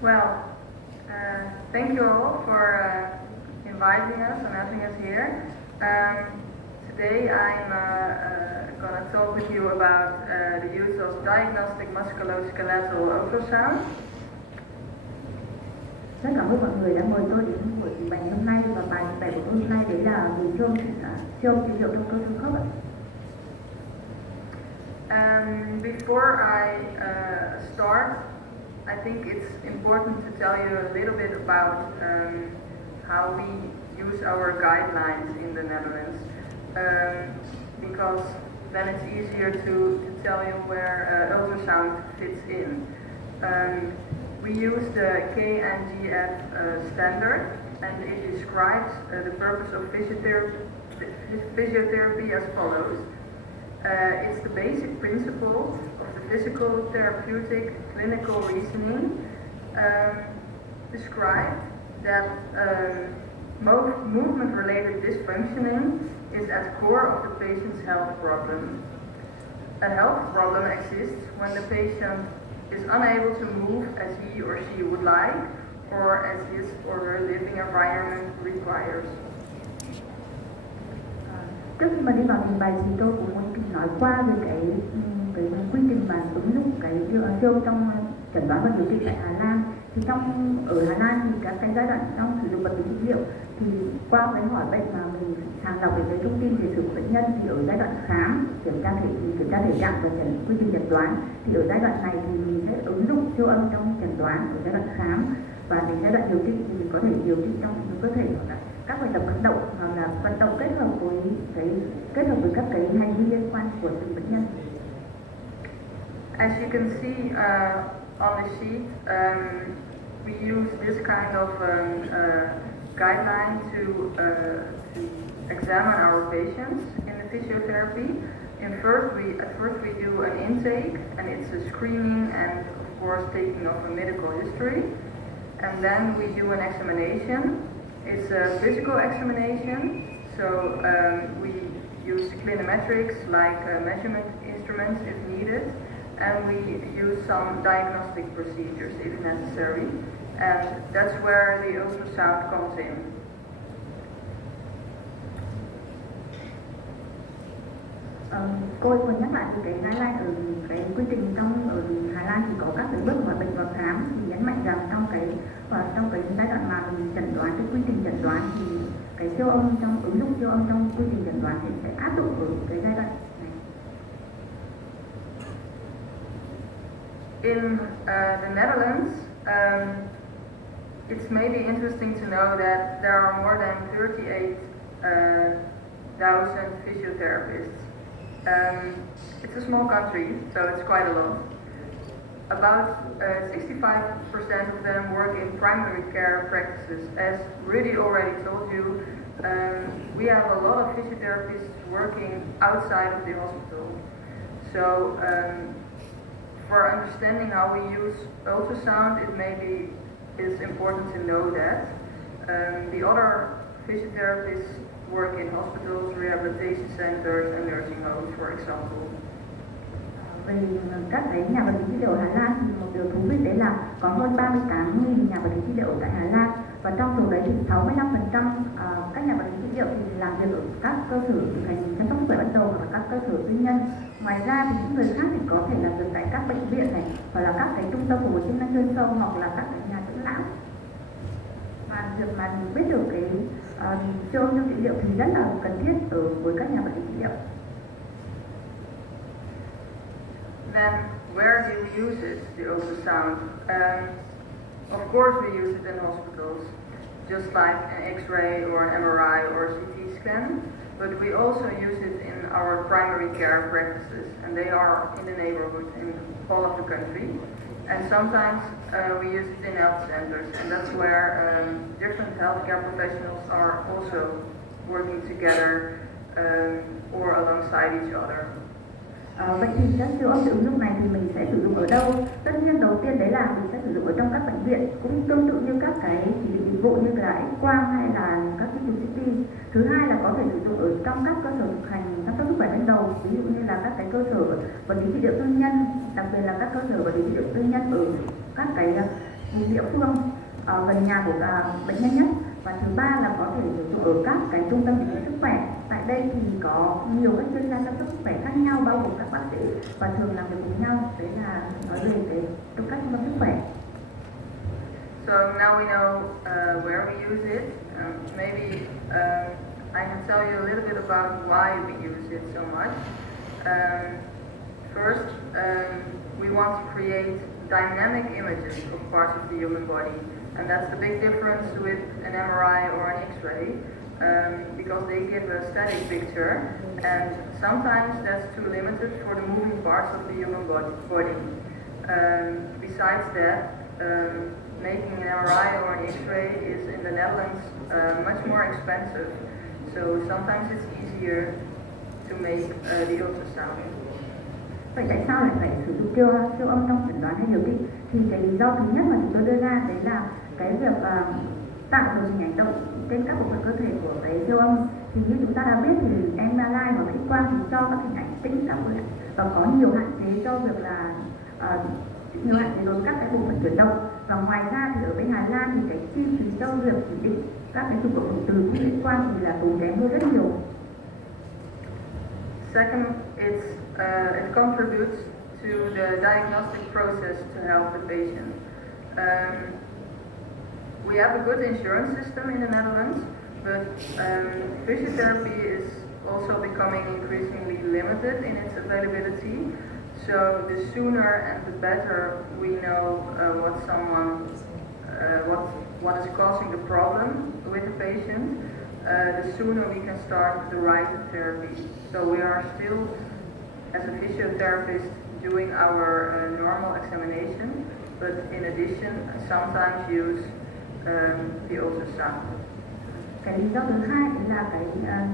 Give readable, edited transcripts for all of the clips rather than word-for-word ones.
Well, thank you all for inviting us and having us here. Today I'm going to talk with you about the use of diagnostic musculoskeletal ultrasound. Rất cảm ơn mọi người đã mời tôi đến buổi trình bày hôm nay, và bài trình bày của tôi hôm nay đấy là về siêu âm trị liệu trong cơ xương khớp ạ. Before I start, I think it's important to tell you a little bit about how we use our guidelines in the Netherlands, because then it's easier to tell you where ultrasound fits in. We use the KNGF standard, and it describes the purpose of physiotherapy as follows. It's the basic principle of the physical, therapeutic, clinical reasoning described that movement-related dysfunctioning is at the core of the patient's health problem. A health problem exists when the patient is unable to move as he or she would like, or as his or her living environment requires. Trước khi mà đi vào trình bày thì tôi cũng muốn nói qua về cái quy trình mà ứng dụng cái siêu trong chẩn đoán và điều trị tại Hà Lan. Thì ở Hà Lan thì các cái giai đoạn trong sử dụng vật lý trị liệu thì qua cái hỏi bệnh mà mình sàng lọc về cái thông tin về sử dụng bệnh nhân, thì ở giai đoạn khám kiểm tra thể trạng và quy trình chẩn đoán, thì ở giai đoạn này thì mình sẽ ứng dụng siêu âm trong chẩn đoán ở giai đoạn khám, và đến giai đoạn điều trị thì mình có thể điều trị trong cơ thể hoặc là các bài tập vận động, hoặc là vận động kết hợp với các cái hành vi liên quan của từng bệnh nhân. As you can see on the sheet, we use this kind of guideline to examine our patients in the physiotherapy. At first we do an intake, and it's a screening and of course taking of a medical history, and then we do an examination. It's a physical examination, so we use clinometrics like measurement instruments if needed, and we use some diagnostic procedures if necessary, and that's where the ultrasound comes in. Cô ấy còn nhắc lại cái guideline ở cái quy trình ở Hà Lan thì có các cái bước hỏi bệnh và khám, thì nhấn mạnh rằng trong cái giai đoạn mà mình chẩn đoán, cái quy trình chẩn đoán, thì cái siêu âm ứng dụng siêu âm trong quy trình chẩn đoán thì sẽ áp dụng ở cái giai đoạn này. In the Netherlands, it's maybe interesting to know that there are more than 38,000 physiotherapists. It's a small country, so it's quite a lot. About 65% of them work in primary care practices. As Rudy already told you, we have a lot of physiotherapists working outside of the hospital. So for understanding how we use ultrasound, it maybe is important to know that. The other physiotherapists work in hospitals, rehabilitation centers, and nursing homes, for example. Về các cái nhà vật lý trị liệu ở Hà Lan thì một điều thú vị đấy là có hơn 38.000 nhà vật lý trị liệu tại Hà Lan, và trong số đấy thì 65% các nhà vật lý trị liệu thì làm việc ở các cơ sở thực hành chăm sóc sức khỏe ban đầu hoặc là các cơ sở tư nhân. Ngoài ra thì những người khác thì có thể làm việc tại các bệnh viện này, hoặc là các cái trung tâm phục hồi chức năng chuyên sâu, hoặc là các cái nhà dưỡng lão. Và việc mà biết được cái siêu âm trong trị liệu thì rất là cần thiết với các nhà vật lý trị liệu. Then where do we use it, the ultrasound? Of course we use it in hospitals, just like an X-ray or an MRI or a CT scan, but we also use it in our primary care practices, and they are in the neighborhood in all of the country. And sometimes we use it in health centers, and that's where different healthcare professionals are also working together or alongside each other. Vậy thì các siêu âm ứng dụng này thì mình sẽ sử dụng ở đâu? Tất nhiên đầu tiên đấy là mình sẽ sử dụng ở trong các bệnh viện, cũng tương tự như các cái chỉ định dịch vụ như là X-quang hay là các cái chụp CT. Thứ hai là có thể sử dụng ở trong các cơ sở thực hành chăm sóc sức khỏe ban đầu, ví dụ như là các cái cơ sở vật lý trị liệu tư nhân, đặc biệt là các cơ sở vật lý trị liệu tư nhân ở các cái vùng địa phương gần nhà của bệnh nhân nhất. Và thứ ba là có thể sử dụng ở các cái trung tâm kiểm nghiệm sức khỏe. Tại đây thì có nhiều các chuyên gia chăm sóc sức khỏe khác nhau, bao gồm các bác sĩ và thường làm việc cùng nhau. Đấy là nói về cái các trung tâm sức khỏe. So now we know where we use it. Maybe I can tell you a little bit about why we use it so much. First, we want to create dynamic images of parts of the human body, and that's the big difference with an MRI or an X-ray, because they give a static picture, and sometimes that's too limited for the moving parts of the human body. Besides that, making an MRI or an X-ray is in the Netherlands much more expensive, so sometimes it's easier to make the ultrasound. Vậy tại sao lại phải sử dụng siêu âm trong chẩn đoán hay điều trị? Thì cái lý do thứ nhất mà chúng tôi đưa ra đấy là cái việc tạo được hình ảnh động trên các bộ phận cơ thể của cái siêu âm. Thì như chúng ta đã biết thì MRI và X quang thì cho các hình ảnh tĩnh cả và có nhiều hạn chế cho việc là nhiều hạn chế đối với các cái bộ phận chuyển động. Và ngoài ra thì ở bên Hà Lan thì cái chi phí cho việc chỉ định các cái chụp cộng hưởng từ X quang thì là tốn kém hơn rất nhiều. Second, it contributes to the diagnostic process to help the patient. We have a good insurance system in the Netherlands, but physiotherapy is also becoming increasingly limited in its availability. So the sooner and the better we know what is causing the problem with the patient, the sooner we can start the right therapy. So we are still, as a physiotherapist, doing our normal examination, but in addition, sometimes use the ultrasound. Cái lý do thứ hai là cái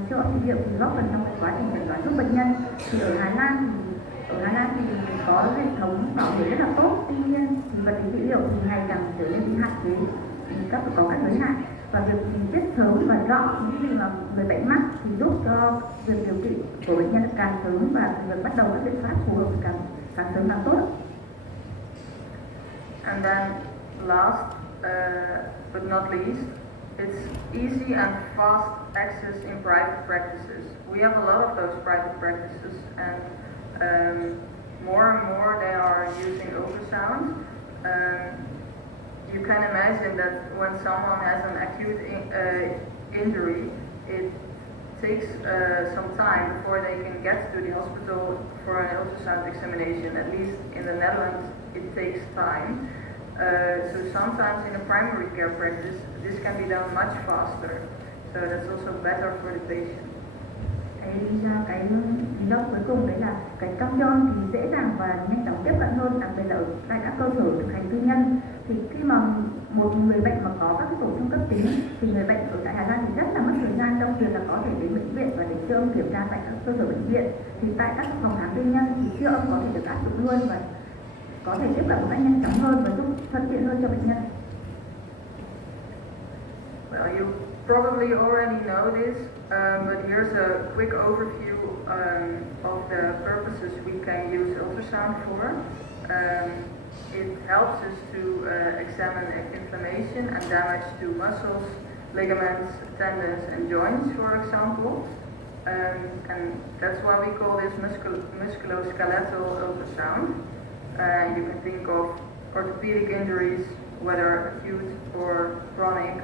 siêu âm trị liệu thì góp phần trong cái quá trình chẩn đoán giúp bệnh nhân. Thì ở Hà Lan thì có hệ thống bảo vệ rất là tốt, tuy nhiên thì vật lý trị liệu thì ngày càng trở nên bị hạn chế, có các giới hạn. Và việc biết sớm và rõ những gì mà người bệnh mắc thì giúp cho việc điều trị của bệnh nhân càng sớm và việc bắt đầu các biện pháp phù hợp càng sớm càng tốt. And then last but not least, it's easy and fast access in private practices. We have a lot of those private practices, and more and more they are using ultrasound. You can imagine that when someone has an acute injury, it takes some time before they can get to the hospital for an ultrasound examination. At least in the Netherlands, it takes time. So sometimes in a primary care practice, this can be done much faster. So that's also better for the patient. Cái lý do cuối cùng đấy là cái cam chon thì dễ dàng và nhanh chóng tiếp cận hơn, đặc biệt là ở tại các cơ sở thực hành tư nhân. Thì khi mà một người bệnh mà có các cái tổn thương cấp tính thì người bệnh ở tại Hà Lan thì rất là mất thời gian trong việc là có thể đến bệnh viện và để siêu âm kiểm tra tại các cơ sở bệnh viện. Thì tại các phòng khám tư nhân thì siêu âm có thể được áp dụng luôn và có thể tiếp cận một cách nhanh chóng hơn và giúp thuận tiện hơn cho bệnh nhân. Well, you probably already know this, but here's a quick overview of the purposes we can use ultrasound for. It helps us to examine inflammation and damage to muscles, ligaments, tendons and joints, for example. And that's why we call this musculoskeletal ultrasound. You can think of orthopedic injuries, whether acute or chronic.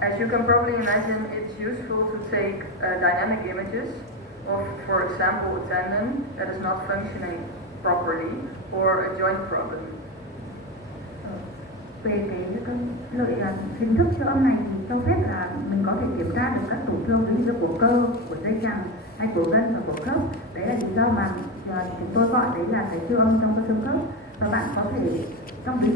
As you can probably imagine, it's useful to take dynamic images of, for example, a tendon that is not functioning properly or a joint problem. Về cái lợi hình thức siêu âm này thì cho phép là mình có thể kiểm tra được các tổn thương ví dụ của cơ, của dây chằng hay của gân và của khớp. Đấy là lý do mà chúng tôi gọi đấy là cái siêu âm trong cơ xương khớp. Và bạn có thể trong ví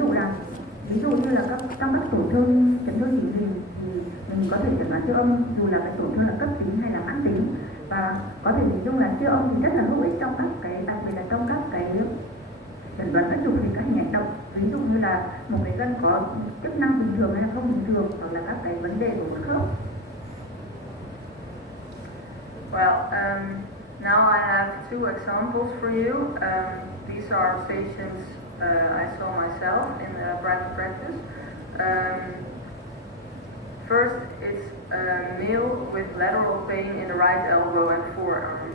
dụ như là trong các tổn thương chấn thương chỉnh hình thì mình có thể chẩn đoán siêu âm dù là cái tổn thương là cấp tính hay là mãn tính, và có thể hình dung là siêu âm thì rất là hữu ích trong các cái, đặc biệt là trong các cái chẩn đoán các chụp hình các hình ảnh động, ví dụ như là một cái gân có chức năng bình thường hay là không bình thường, hoặc là các cái vấn đề của khớp. Well, now I have two examples for you. These are patients I saw myself in private practice. First, it's a male with lateral pain in the right elbow and forearm.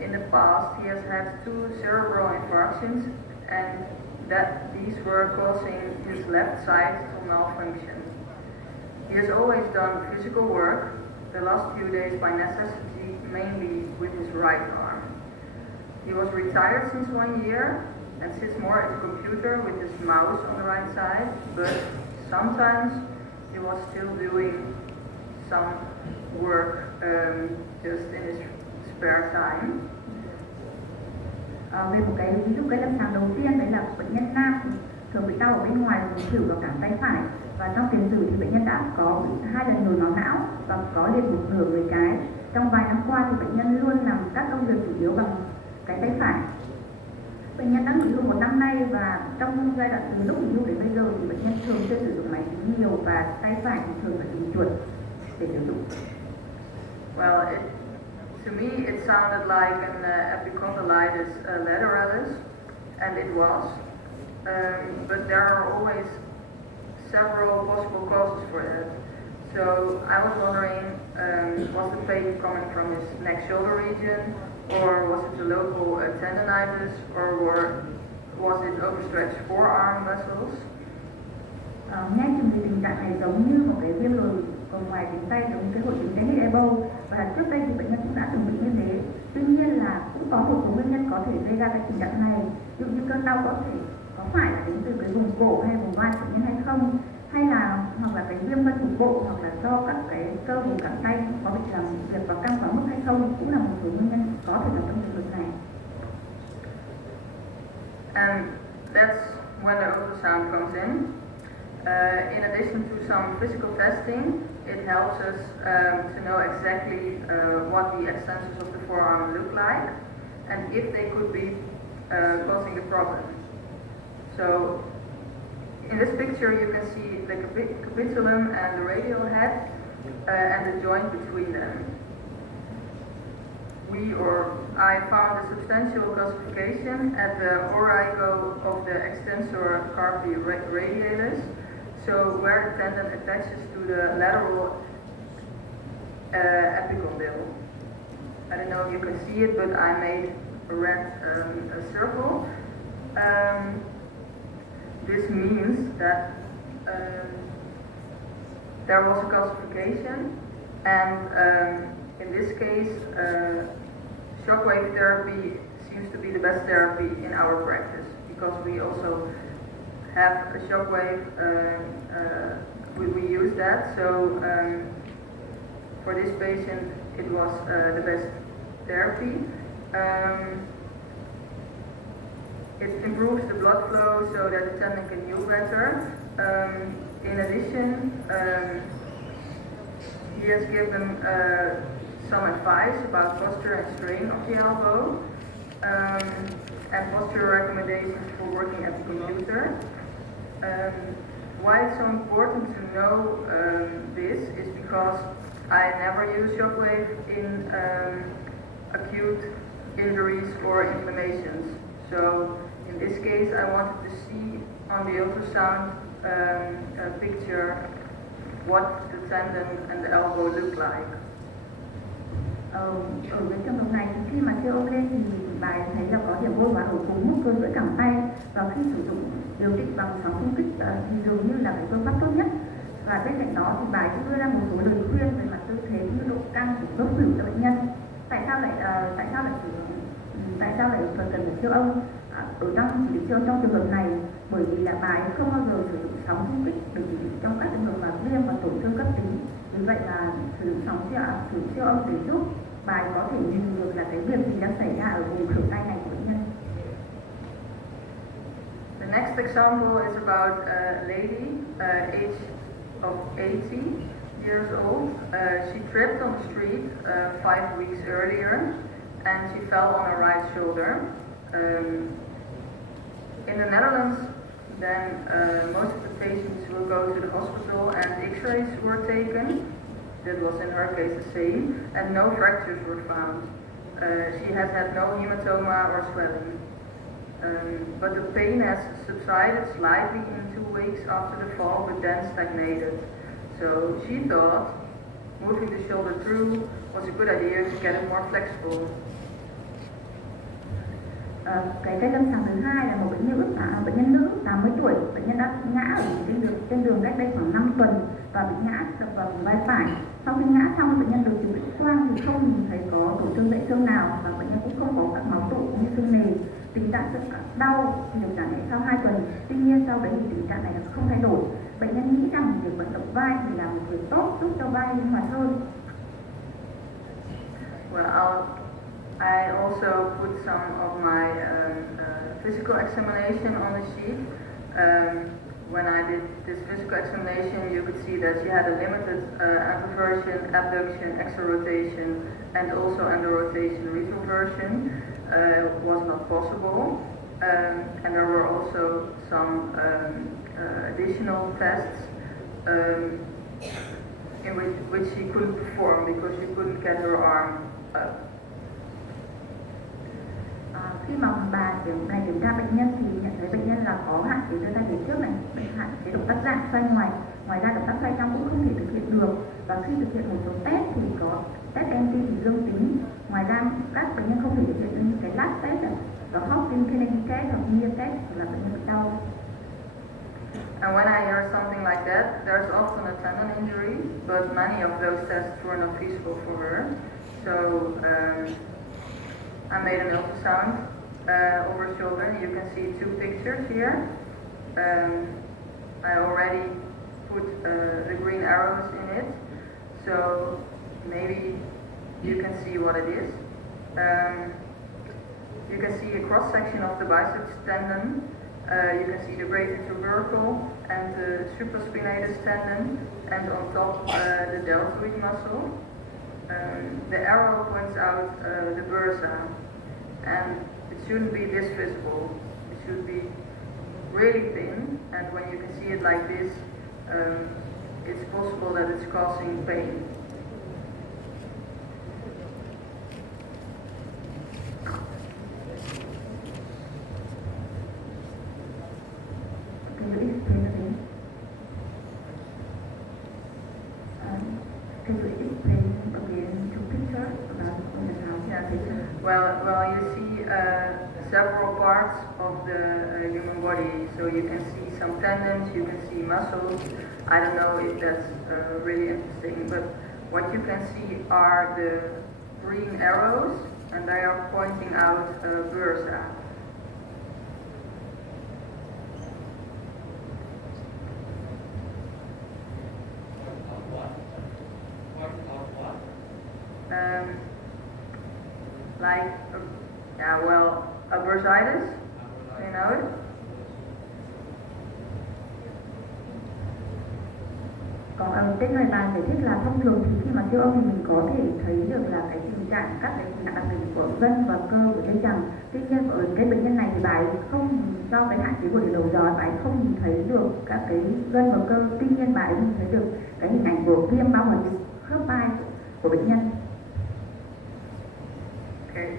In the past, he has had 2 cerebral infarctions, and that these were causing his left side to malfunction. He has always done physical work, the last few days by necessity, mainly with his right arm. He was retired since 1 year and sits more at the computer with his mouse on the right side, but sometimes he was still doing some work just in his spare time. Về một cái ví dụ cái lâm sàng đầu tiên đấy là bệnh nhân nam thường bị đau ở bên ngoài vùng khuỷu và cẳng tay phải, và trong tiền sử thì bệnh nhân đã có 2 lần nhồi máu não và có liệt một nửa người cái. Trong vài năm qua thì bệnh nhân luôn làm các công việc chủ yếu bằng cái tay phải. Bệnh nhân đã nghỉ hưu 1 năm nay, và trong giai đoạn từ lúc nghỉ hưu đến bây giờ thì bệnh nhân thường xuyên sử dụng máy tính nhiều, và tay phải thì thường phải dùng chuột để sử dụng. Well, to me it sounded like an epicondylitis lateralis, and it was. But there are always several possible causes for that. So I was wondering, was the pain coming from his neck-shoulder region, or was it the local tendonitis, or was it overstretched forearm muscles? Nghe chừng thì tình trạng này giống như một cái viêm lồi ở ngoài cánh tay, giống cái hội chứng tennis elbow, và trước đây thì bệnh nhân cũng đã từng bị như thế. Tuy nhiên là cũng có một số nguyên nhân có thể gây ra cái tình trạng này, ví dụ như cơn đau có phải là đến từ cái vùng cổ hay vùng vai bệnh nhân hay không, hay là hoặc là cái viêm gân cục bộ, hoặc là do các cái cơ vùng cẳng tay có bị làm việc và căng quá mức hay không, cũng là một số nguyên nhân có thể là trong trường hợp này. And that's when the ultrasound comes in. In addition to some physical testing, it helps us to know exactly what the extensors of the forearm look like and if they could be causing the problem. So in this picture you can see the capitulum and the radial head and the joint between them. I found a substantial calcification at the origo of the extensor carpi radialis, so where the tendon attaches to the lateral epicondyle. I don't know if you can see it, but I made a red circle. This means that there was a calcification, and in this case, shockwave therapy seems to be the best therapy in our practice, because we also have a shockwave, we use that, so for this patient it was the best therapy. It improves the blood flow so that the tendon can heal better. In addition, he has given some advice about posture and strain of the elbow, and posture recommendations for working at the computer. Why it's so important to know this is because I never use shockwave in acute injuries or inflammations. So in this case I wanted to see on the ultrasound picture what the tendon and the elbow look like. Ở cái trường hợp này thì khi mà siêu âm lên thì bài thấy là có điểm bôi hóa ở cùng mức cơ giữa cẳng tay, và khi sử dụng điều trị bằng sóng xung kích thì dường như là cái phương pháp tốt nhất. Và bên cạnh đó thì bài cũng đưa ra một số lời khuyên về mặt tư thế như độ căng của khớp khuỷu cho bệnh nhân. Tại sao lại cần một siêu âm ở trong chỉ định siêu âm trong trường hợp này? Bởi vì là bài không bao giờ sử dụng sóng xung kích được chỉ định trong các trường hợp mà viêm và tổn thương cấp tính. Vì vậy là sử dụng siêu âm để giúp bài có thể nhìn được là cái việc gì đang xảy ra ở vùng khuỷu tay này của bệnh nhân. The next example is about a lady, age of 80 years old. She tripped on the street 5 weeks earlier, and she fell on her right shoulder. In the Netherlands, then most of the patients will go to the hospital and x-rays were taken. That was in her case the same, and no fractures were found. She has had no hematoma or swelling. But the pain has subsided slightly in 2 weeks after the fall, but then stagnated. So she thought moving the shoulder through was a good idea to get it more flexible. Cái lâm sàng thứ hai là một bệnh nhân nữ 80 tuổi, bệnh nhân đã ngã ở trên đường cách đây khoảng 5 tuần và bị ngã vào vai phải. Sau khi ngã xong, bệnh nhân được chụp X-quang thì không nhìn thấy có tổn thương dãy xương nào và bệnh nhân cũng không có các máu tụ cũng như xương nề. Tình trạng rất đau thì được giảm nhẹ sau 2 tuần. Tuy nhiên sau đấy thì tình trạng này là không thay đổi. Bệnh nhân nghĩ rằng việc vận động vai thì là một việc tốt giúp cho vai linh hoạt hơn. Well, I also put some of my physical examination on the sheet. When I did this physical examination, you could see that she had a limited anteversion, abduction, external rotation, and also endorotation retroversion was not possible. And there were also some additional tests in which she couldn't perform because she couldn't get her arm up. Khi mà bà kiểm tra bệnh nhân thì nhận thấy bệnh nhân là có hạn chế đưa tay về trước này, hạn chế động tác dạng xoay ngoài. Ngoài ra động tác xoay trong cũng không thể thực hiện được. Và khi thực hiện một số test thì có test NT thì dương tính. Ngoài ra các bệnh nhân không thể thực hiện những cái last test này, có Hopkins Kennedy test hoặc Near test là bệnh nhân bị đau. And when I hear something like that, there's often a tendon injury, but many of those tests were not feasible for her. So I made an ultrasound over her shoulder. You can see 2 pictures here. I already put the green arrows in it, so maybe you can see what it is. You can see a cross section of the biceps tendon. You can see the greater tubercle and the supraspinatus tendon, and on top the deltoid muscle. The arrow points out the bursa, and it shouldn't be this visible. It should be really thin, and when you can see it like this, it's possible that it's causing pain. Well, you see several parts of the human body. So you can see some tendons, you can see muscles. I don't know if that's really interesting, but what you can see are the green arrows, and they are pointing out bursa. Like, a bursitis, you know it? Còn tên người bàn giải thích là thông thường thì khi mà siêu âm thì mình có thể thấy được là cái tình trạng các cái tình trạng đặc biệt của gân và cơ của dây chằng. Tuy nhiên ở cái bệnh nhân này thì bà ấy không, do cái hạn chế của đường đầu gió, bà ấy không nhìn thấy được các cái gân và cơ. Tuy nhiên bà ấy nhìn thấy được cái hình ảnh của viêm bao bì khớp vai của bệnh nhân. Okay.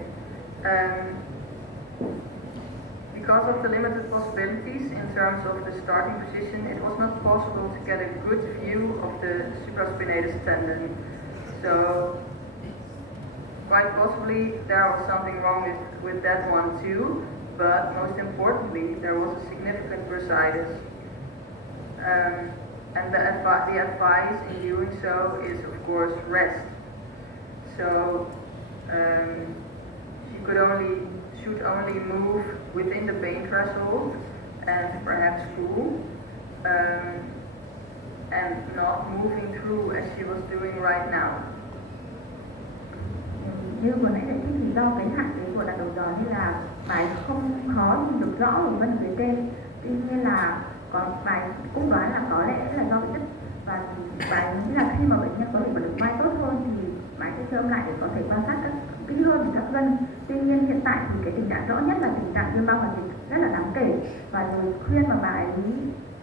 Because of the limited possibilities in terms of the starting position, it was not possible to get a good view of the supraspinatus tendon. So, quite possibly there was something wrong with that one too, but most importantly, there was a significant bursitis. And the advice in doing so is, of course, rest. So, she should only move within the pain threshold and perhaps cool, and not moving through as she was doing right now. Như vừa nãy giải thích thì do cái hạn chế của đạn đầu gió như là bài không khó nhìn được rõ ở vân dưới trên. Tuy nhiên là có bài cũng đoán là có lẽ là do bị đứt, và bài nghĩ là khi mà bệnh nhân có thể vận động vai tốt hơn thì bài sẽ siêu âm lại để có thể quan sát kỹ hơn các gân. Tuy nhiên hiện tại thì cái tình trạng rõ nhất là tình trạng viêm bao hoạt rất là đáng kể, và lời khuyên mà bà ấy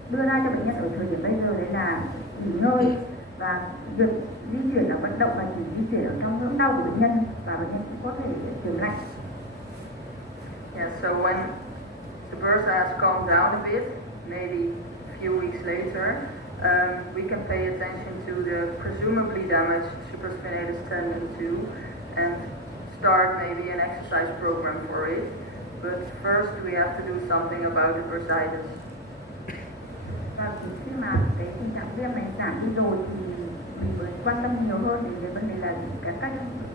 đưa ra cho bệnh nhân ở thời điểm bây giờ đấy là nghỉ ngơi và việc di chuyển là vận động và chỉ di chuyển ở trong ngưỡng đau của bệnh nhân, và bệnh nhân cũng có thể chữa lành. Yeah, so when the bursa has calmed down a bit, maybe a few weeks later, we can pay attention to the presumably damaged supraspinatus tendon too, and start maybe an exercise program for it. But first we have to do something about the bursitis. Và khi mà cái tình trạng viêm này giảm đi rồi thì mình mới quan tâm nhiều hơn đến cái vấn đề là cái cách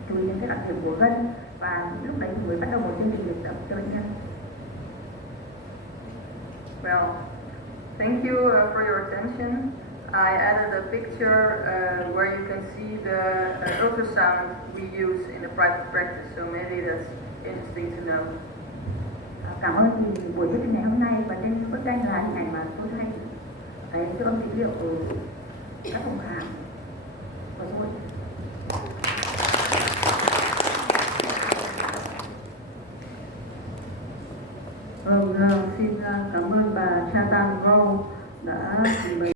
chú ý đến cái đặc điểm của gân, và lúc đấy thì mới bắt đầu một chương trình luyện tập cho bệnh nhân. Well, thank you for your attention. I added a picture where you can see the ultrasound we use in the private practice, so maybe that's interesting to know. Cảm ơn thì buổi thuyết trình ngày hôm nay, và trên bức tranh là hình ảnh mà tôi hay cái siêu âm trị liệu ở các phòng khám của tôi. Vâng, xin cảm ơn bà Chantal Rô đã trình bày